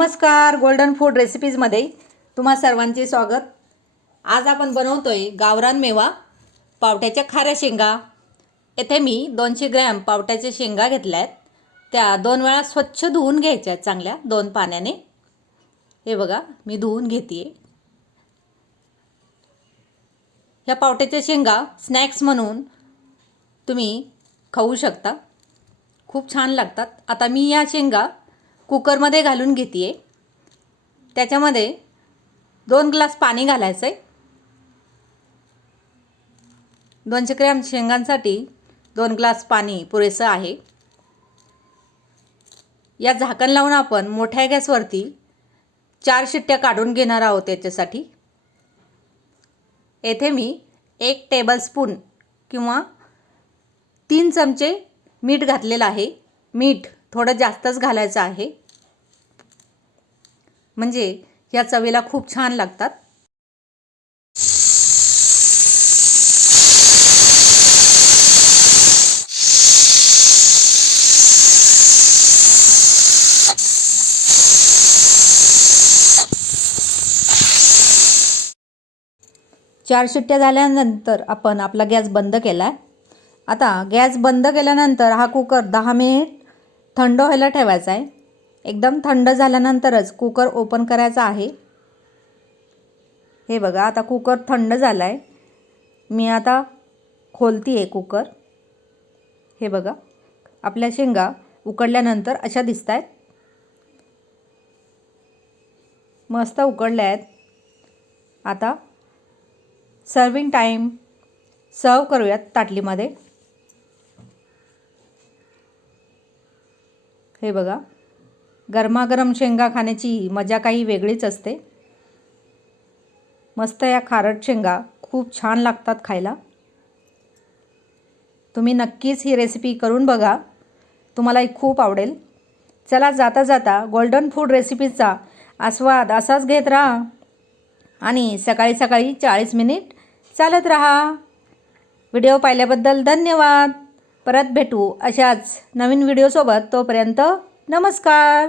नमस्कार, golden food रेसिपीजमध्ये तुम्हा सर्वांचे स्वागत। आज आपण बनवतोय गावरान मेवा पावट्याच्या खाऱ्या शेंगा। येथे मी 200 ग्रॅम पावट्याच्या शेंगा घेतल्यात। त्या 2 वेळा स्वच्छ धुवून घ्यायच्या चांगल्या 2 पाण्याने। हे बघा मी धुवून घेतेय। या पावट्याच्या शेंगा स्नॅक्स म्हणून तुम्ही खाऊ शकता, खूप छान लागतात। आता मी या शेंगा कुकरमध्ये घालून घेतेय। त्याच्यामध्ये 2 ग्लास पाणी घालायचं आहे। 200 ग्रॅम शेंगांसाठी 2 ग्लास पाणी पुरेसं आहे। या झाकण लावून आपण मोठ्या गॅसवरती 4 शिट्ट्या काढून घेणार आहोत। याच्यासाठी येथे मी 1 टेबलस्पून किंवा 3 चमचे मीठ घातलेलं आहे। मीठ थोडं जास्तच घालायचं आहे, म्हणजे या चवीला खूप छान लागतात। चार शिट्ट्या झाल्यानंतर आपण आपला गॅस बंद केला। आता गॅस बंद केल्यानंतर हा कुकर 10 मिनिट थंड व्हायला ठेवायचा आहे। एकदम थंड झाल्यानंतरच कुकर ओपन करायचा आहे। हे बघा आता कुकर थंड झाला आहे। मी आता खोलती आहे कुकर। हे बघा आपल्या शेंगा उकडल्यानंतर अशा दिसत आहेत, मस्त उकडल्या आहेत। आता सर्विंग टाइम, सर्व करूयात ताटलीमध्ये। हे बघा गरमागरम शेंगा खाण्याची मजा काही वेगळीच असते। मस्त या खारट शेंगा खूप छान लागतात खायला। तुम्ही नक्कीच ही रेसिपी करून बघा, तुम्हालाही खूप आवडेल। चला जाता जाता गोल्डन फूड रेसिपीचा आस्वाद असाच घेत राहा आणि सकाळी सकाळी 40 मिनिट चालत राहा। व्हिडिओ पाहिल्याबद्दल धन्यवाद। परत भेटू अशाच नवीन व्हिडिओसोबत। तोपर्यंत नमस्कार।